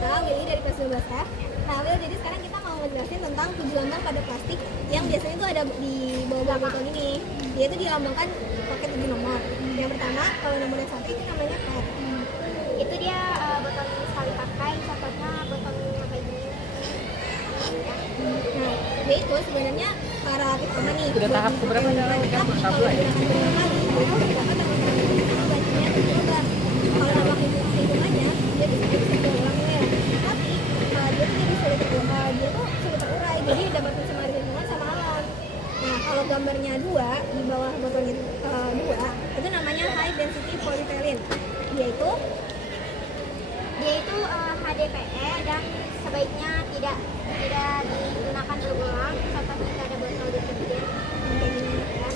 kita, Willy dari kelas 12F. Nah, Will, jadi sekarang kita mau ngejelasin tentang 7 lambang pada plastik yang biasanya itu ada di bawah botol ini. Dia itu dilambangkan pakai 7 nomor. Yang pertama, kalau nomor yang 1 itu namanya PET. Itu dia botol sekali pakai, contohnya botol kayak gini. Nah, dia itu sebenarnya relatif aman nih. Udah tahap keberapa nih? Tapi kalau digunakan berulang kali, itu dapat sama bahannya itu berubah. Kalau nambah hitungannya, dia bisa diulang ya. Tapi dia tuh jadi sulit terurai. Dia tuh sulit terurai, jadi dapat mencemari lingkungan sama alam. Nah, kalau gambarnya 2 di bawah botolnya 2, itu namanya high density polyethylene. Dia itu HDPE dan sebaiknya tidak digunakan berulang. Contohnya jika ada botol deterjen kayak gini ya.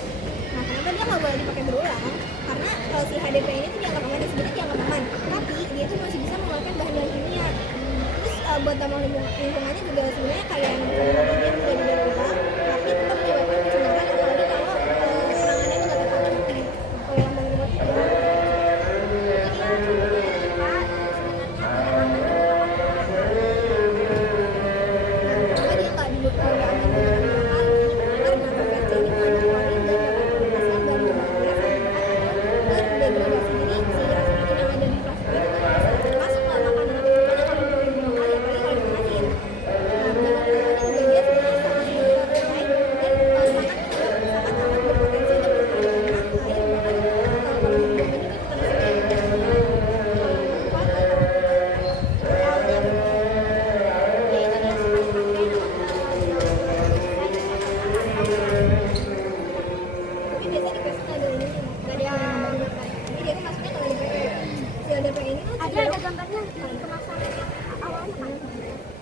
Nah, kenapa dia nggak boleh dipakai berulang? Karena kalau si HDP ini tuh dianggap aman, sebenarnya dianggap aman, tapi dia tuh masih bisa mengeluarkan bahan-bahan kimia. Terus buat dampak lingkungannya juga sebenarnya kayak yang dia tidak didaur-ulang, tapi tetap menyebabkan pencemaran, apalagi kalau penanganannya itu nggak tepat. Kalau yang lambang rumah itu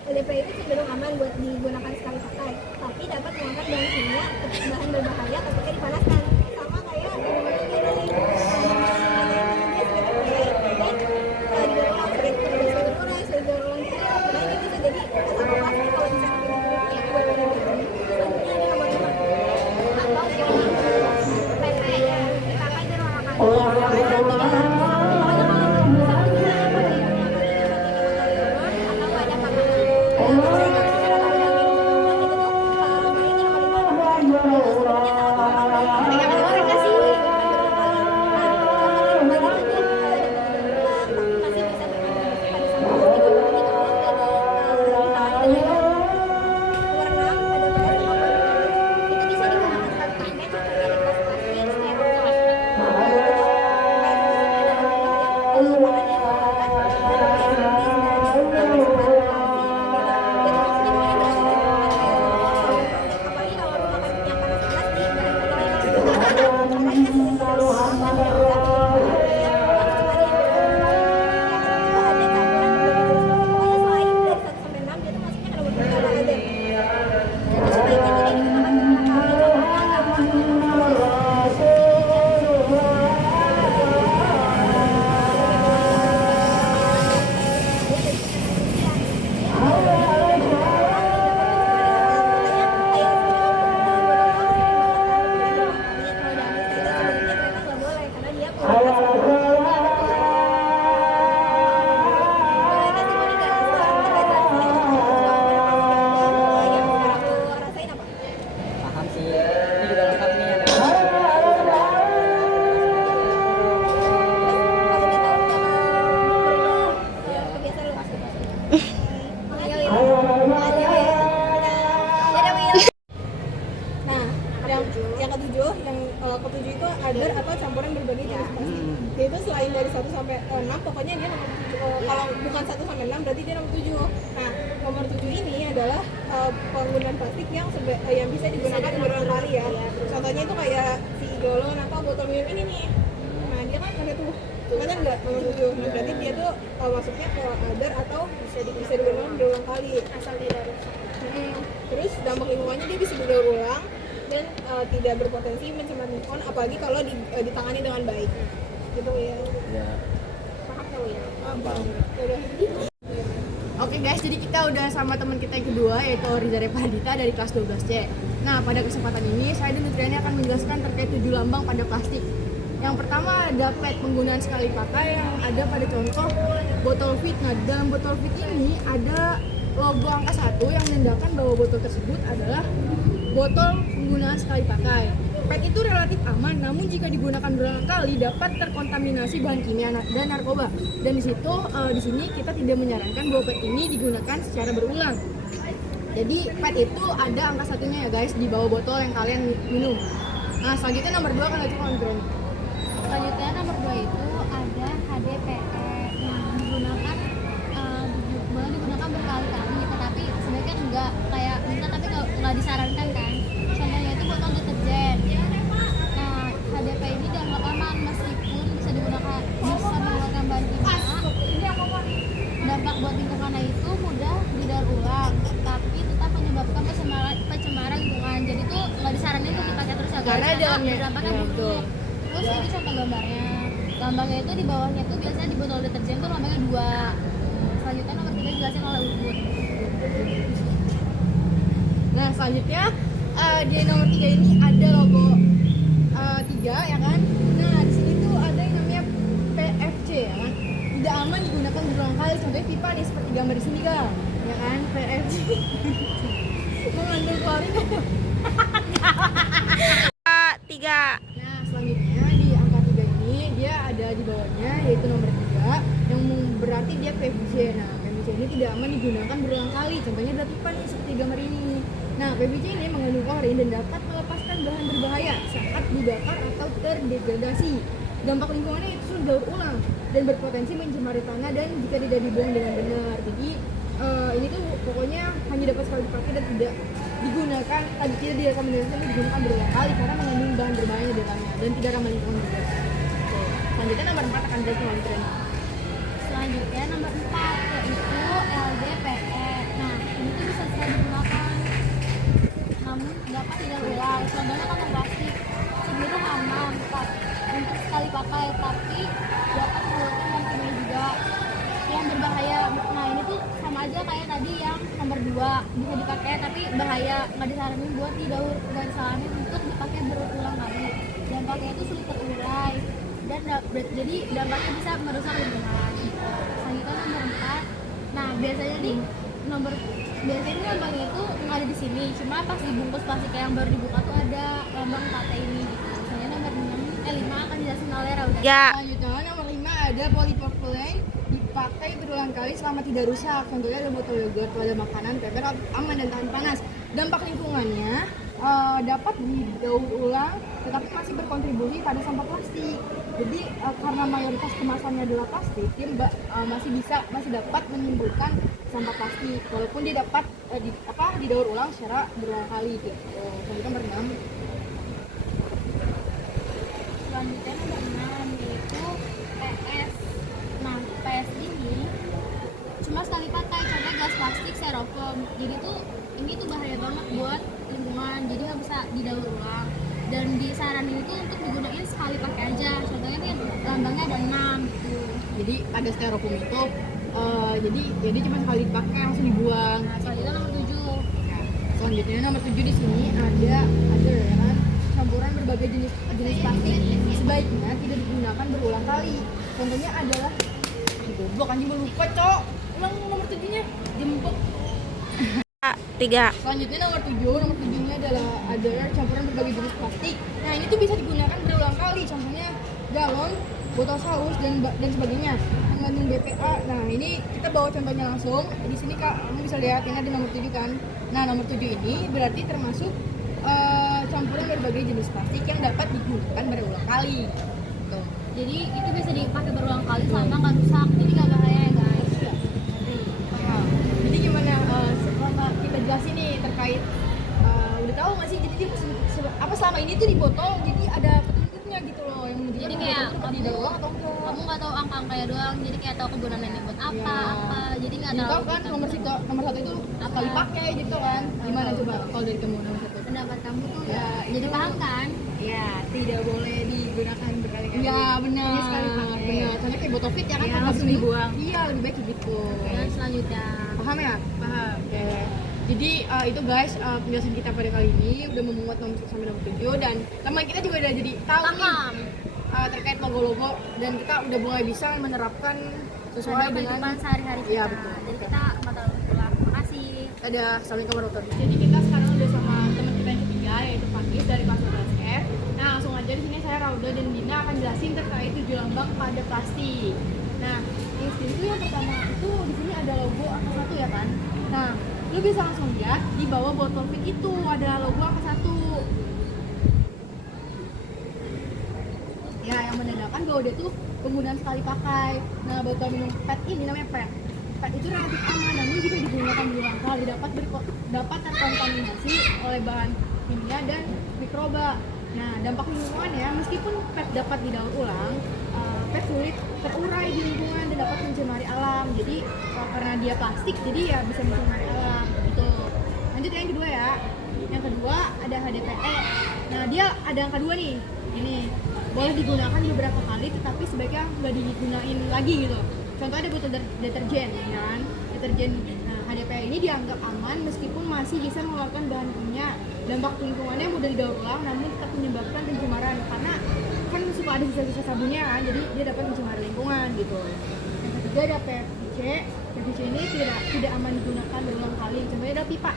LDP itu cenderung aman buat digunakan sekali pakai, tapi dapat mengangkat bahan kimia, bahan berbahaya ketika dipanaskan. Sama kayak ketujuh itu agar atau campuran berbagai jenis plastik. Dia itu selain dari 1 sampai 6, pokoknya dia nomor 7. Kalau bukan 1 sampai 6 berarti dia nomor 7. Nah, nomor 7 ini adalah penggunaan plastik yang bisa digunakan berulang kali ya. Contohnya itu kayak si galon atau botol minum ini nih. Nah, dia kan pakai tuh. Katanya enggak nomor 7. Nah, berarti dia tuh masuknya ke agar atau bisa digunakan berulang kali asal tidak rusak. Terus dampak lingkungannya dia bisa didaur ulang dan tidak berpotensi mencemar lingkungan, apalagi kalau ditangani dengan baik. Gitu ya. Ya. Paham kau ya? Paham. Oke guys, jadi kita udah sama teman kita yang kedua yaitu Riza Repadita dari kelas 12C. Nah, pada kesempatan ini saya dan Nutriani akan menjelaskan terkait 7 lambang pada plastik. Yang pertama ada pet penggunaan sekali pakai yang ada pada contoh botol fit. Nah, dalam botol fit ini ada logo angka 1 yang menandakan bahwa botol tersebut adalah botol penggunaan sekali pakai. PET itu relatif aman, namun jika digunakan berulang kali dapat terkontaminasi bahan kimia dan narkoba. Dan di sini kita tidak menyarankan bahwa PET ini digunakan secara berulang. Jadi PET itu ada angka satunya ya guys di bawah botol yang kalian minum. Nah, selanjutnya nomor 2 kan itu kontrol. Selanjutnya nomor 2 itu ada HDPE. Nah, boleh digunakan berkali-kali, tetapi sebaiknya enggak kayak minta tapi nggak disarankan kan. Contohnya itu botol deterjen. Nah, HDPE ini dianggap aman meskipun bisa mengeluarkan bahan kimia. Dampak buat lingkungannya itu mudah didaur ulang, tapi tetap menyebabkan pencemaran lingkungan. Jadi itu nggak disaranin untuk dipakai terus ya guys, Karena dalamnya berdampaknya buruk. Terus ini contoh gambarnya. Lambangnya itu di bawahnya itu biasanya di botol deterjen tuh lambangnya 2. Selanjutnya nomor 3 dijelasin oleh Ubud. Nah, selanjutnya di nomor 3 ini ada logo 3 ya kan. Nah, di sini tuh ada yang namanya PFC ya kan. Tidak aman digunakan berulang kali. Contohnya pipa nih seperti gambar di sini kan. Ya kan, PFC. Mengandung klorin. 3. Nah, selanjutnya di angka 3 ini dia ada di bawahnya yaitu nomor 3 yang berarti dia PVC. Nah, PVC ini tidak aman digunakan berulang kali. Contohnya adalah pipa nih seperti gambar ini. Nah, PVC ini mengandung klorin dan dapat melepaskan bahan berbahaya saat dibakar atau terdegradasi. Dampak lingkungannya itu sudah daur ulang dan berpotensi mencemari tanah dan jika tidak dibuang dengan benar. Jadi ini tuh pokoknya hanya dapat sekali dipakai dan tidak digunakan, tidak direkomendasikan digunakan berulang kali karena mengandung bahan berbahaya di dalamnya dan tidak ramah lingkungan juga. Oke. Selanjutnya nomor 4 akan dari tren. Selanjutnya nomor 4 yaitu LDPE. Nah, ini tuh bisa sekali digunakan, namun dapat didaur ulang. Contohnya kantong plastik sebenarnya aman untuk sekali pakai, tapi dapat mengandung bahan kimia juga yang berbahaya. Nah, ini tuh sama aja kayak tadi yang nomor 2, bisa dipakai tapi bahaya, nggak disaranin buat nggak disaranin untuk dipakai berulang kali. Dampaknya itu sulit terurai dan jadi dampaknya bisa merusak lingkungan. Selanjutnya nomor 4. Nah, biasanya lambangnya itu nggak ada di sini, cuma pas dibungkus plastik yang baru dibuka tuh ada lambang PATE ini gitu. Misalnya nomor 5 akan dijelasin oleh Rauda. Selanjutnya nomor 5 ada polypropylene dipakai berulang kali selama tidak rusak. Contohnya ada botol yogurt, wadah makanan, paper aman dan tahan panas. Dampak lingkungannya dapat didaur ulang tetapi masih berkontribusi pada sampah plastik. Jadi karena mayoritas kemasannya adalah plastik, dia masih dapat menimbulkan sampah plastik walaupun dia dapat didaur ulang secara berulang kali gitu. Selanjutnya nomor 6. Selanjutnya nomor 6 yaitu PS. Nah, PS ini cuma sekali pakai, contohnya gelas plastik styrofoam. Jadi tuh ini tuh bahaya banget buat lingkungan, jadi nggak bisa didaur ulang dan disaranin itu untuk digunain sekali pakai aja. Contohnya nih lambangnya ada 6 gitu. Jadi ada styrofoam itu jadi cuma sekali dipakai langsung dibuang. Nah, selanjutnya nomor 7. Selanjutnya nomor 7 di sini ada ya kan, campuran berbagai jenis plastik sebaiknya tidak digunakan berulang kali. Contohnya adalah goblok anjing gue lupa, Cok. Ulang nomor 7-nya. Jemput. 3. Selanjutnya nomor 7-nya adalah ada campuran berbagai jenis plastik. Nah, ini tuh bisa digunakan berulang kali. Contohnya galon, botol saus dan sebagainya. Mengandung BPA. Nah, ini kita bawa contohnya langsung. Di sini Kak, kamu bisa lihat ini ada nomor 7 kan. Nah, nomor 7 ini berarti termasuk campuran berbagai jenis plastik yang dapat digunakan berulang kali. Tuh. Jadi itu bisa dipakai berulang kali selama nggak rusak, jadi nggak bahaya ya guys. Nah, jadi gimana setelah kita jelasin nih terkait udah tahu nggak sih jadi dia selama ini tuh di botol jadi ada petunjuknya gitu loh yang menunjukkan Jadi kayak di dalam atau enggak. kamu nggak tahu angka-angkanya doang, jadi kayak tahu kegunaan ini buat apa, jadi nggak Jadi tahu. tahu kan nomor 1 itu sekali pakai gitu kan. Gimana coba kalau dari kamu nomor 1? Pendapat kamu tuh ya, jadi paham kan? Ya, tidak boleh digunakan berkali-kali. Iya benar. Ini sekali pakai. Benar. Soalnya kayak botol fit ya kan Iya, kan langsung habis dibuang. Iya, lebih baik kayak gitu. Dan selanjutnya Paham ya? Paham. Oke. Jadi itu guys penjelasan kita pada kali ini udah memuat nomor 1 sampai nomor 7 dan teman kita juga udah jadi tahu nih paham. terkait logo-logo dan kita udah mulai bisa menerapkan sesuai dengan kehidupan sehari-hari kita. Iya, betul. Jadi kita nggak terlalu pulang. Makasih. ada Assalamualaikum warahmatullahi wabarakatuh. Jadi kita sekarang udah sama teman kita yang ketiga yaitu Fakis dari kelas 12F. Nah langsung aja di sini saya Rauda dan Dina akan jelasin terkait 7 lambang pada plastik. Nah di sini tuh yang pertama itu di sini ada logo angka 1 ya kan. Nah lu bisa langsung lihat di bawah botol fit itu ada logo angka 1. Ya yang menandakan bahwa dia tuh penggunaan sekali pakai. Nah botol minum PET ini namanya PET. PET itu relatif aman, namun jika digunakan berulang kali dapat terkontaminasi oleh bahan kimia dan mikroba. Nah dampak lingkungannya, meskipun PET dapat didaur ulang, PET sulit terurai di lingkungan dan dapat mencemari alam. Jadi karena dia plastik, jadi ya bisa mencemari alam. Gitu. Lanjut yang kedua ya. Yang kedua ada HDPE. Nah dia ada angka 2 nih. Ini boleh digunakan beberapa kali, tetapi sebaiknya nggak digunain lagi gitu. Contohnya ada botol deterjen, ya kan? Deterjen. Nah, HDPE ini dianggap aman meskipun masih bisa mengeluarkan bahan kimia. Dampak lingkungannya mudah didaur ulang, namun tetap menyebabkan pencemaran karena kan suka ada sisa-sisa sabunnya kan, jadi dia dapat mencemari lingkungan gitu. Yang ketiga ada PVC. PVC ini tidak aman digunakan berulang kali. Contohnya ada pipa.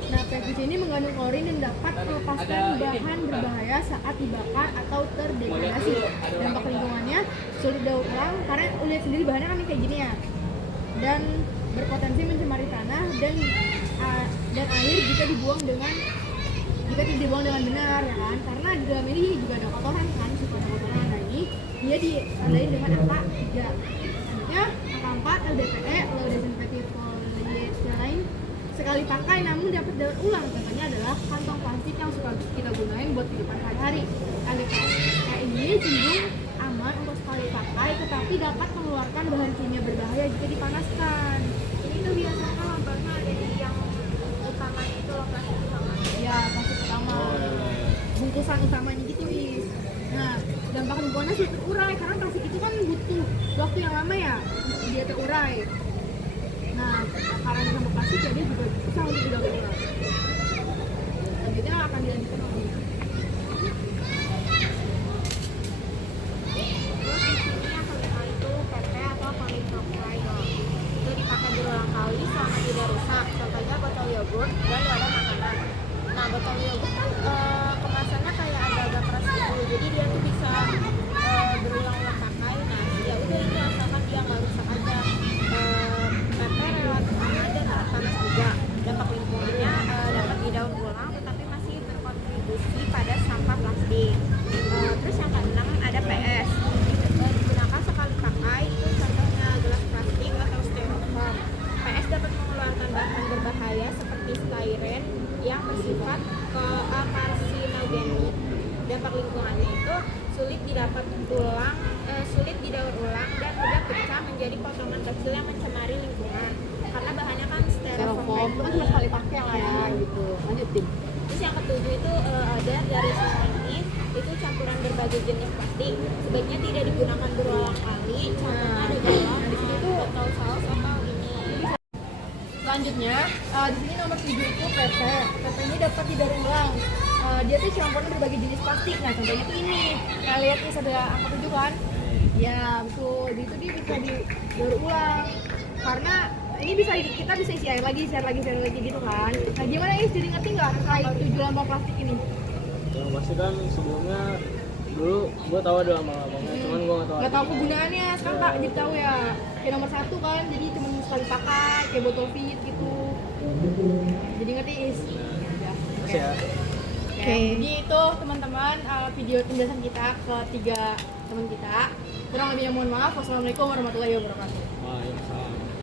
Nah, PVC ini mengandung klorin dan dapat melepaskan bahan berbahaya saat dibakar atau terdegradasi. Dampak lingkungannya sulit daur ulang karena lihat sendiri bahannya kan kayak gini ya. Dan berpotensi mencemari tanah dan air jika tidak dibuang dengan benar ya kan. Karena di dalam ini juga ada kotoran kan, suka ada kotoran. Nah, ini dia ditandai dengan angka 3. Selanjutnya angka 4 LDPE, low disinfectant polyethylene, sekali pakai namun dapat daur ulang. Contohnya adalah kantong plastik yang suka kita gunain buat kehidupan sehari-hari. LDPE ini cenderung aman untuk sekali pakai, tetapi dapat mengeluarkan bahan kimia berbahaya jika dipanaskan. Ini tuh biasanya lambangnya ada di yang utamanya itu loh, plastik utama. Ya, plastik utama. Bungkusan utamanya gitu, Is. Nah, dampak lingkungannya sulit terurai karena plastik itu kan butuh waktu yang lama ya dia terurai. Nah, karena sampah plastik ya dia juga susah untuk didaur ulang. Selanjutnya akan dilanjutkan oleh Terus di sini yang kelima itu PP atau polypropylene. Itu dipakai berulang kali selama tidak rusak. Contohnya botol yogurt dan wadah makanan. Nah, botol yogurt kan kemasannya kayak agak-agak keras gitu. Jadi dia tuh bisa berulang-ulang pakai. Nah, ya udah ini asalkan dia nggak rusak aja. PP relatif aman dan tahan panas juga. Dampak lingkungannya dapat didaur ulang, tetapi masih berkontribusi pada sampah plastik. Terus yang keenam ada PS. Digunakan sekali pakai, itu contohnya gelas plastik atau styrofoam. PS dapat mengeluarkan bahan berbahaya seperti styren yang bersifat karsinogenik. Dampak lingkungannya itu sulit didaur ulang dan mudah pecah menjadi potongan kecil yang mencemari lingkungan. Karena bahannya kan styrofoam itu kan cuma sekali pakai lah ya gitu. Lanjutin. Terus yang ketujuh itu ada dari semua ini itu campuran berbagai jenis plastik, sebaiknya tidak digunakan berulang kali. Contohnya ada galon, botol saus atau ini. Selanjutnya, di sini nomor 7 itu PP. PP ini dapat didaur ulang. Dia tuh campuran berbagai jenis plastik. Nah, contohnya tuh ini. Nah, lihat nih ada angka 7 kan? Ya, betul. Jadi itu dia bisa didaur ulang. Karena ini kita bisa isi air lagi gitu kan. Nah, gimana ya? Jadi ngerti nggak terkait 7 lambang plastik ini? Yang pasti kan sebelumnya dulu gue tahu ada lambang-lambangnya, cuman gue Nggak tahu kegunaannya. Sekarang Kak jadi tahu ya. Kayak nomor 1 kan, jadi cuma sekali pakai, kayak botol fit gitu. Jadi ngerti is. Ya. Terus ya. Oke. Jadi itu teman-teman video penjelasan kita ke 3 teman kita. Kurang lebihnya mohon maaf. Wassalamualaikum warahmatullahi wabarakatuh. Waalaikumsalam.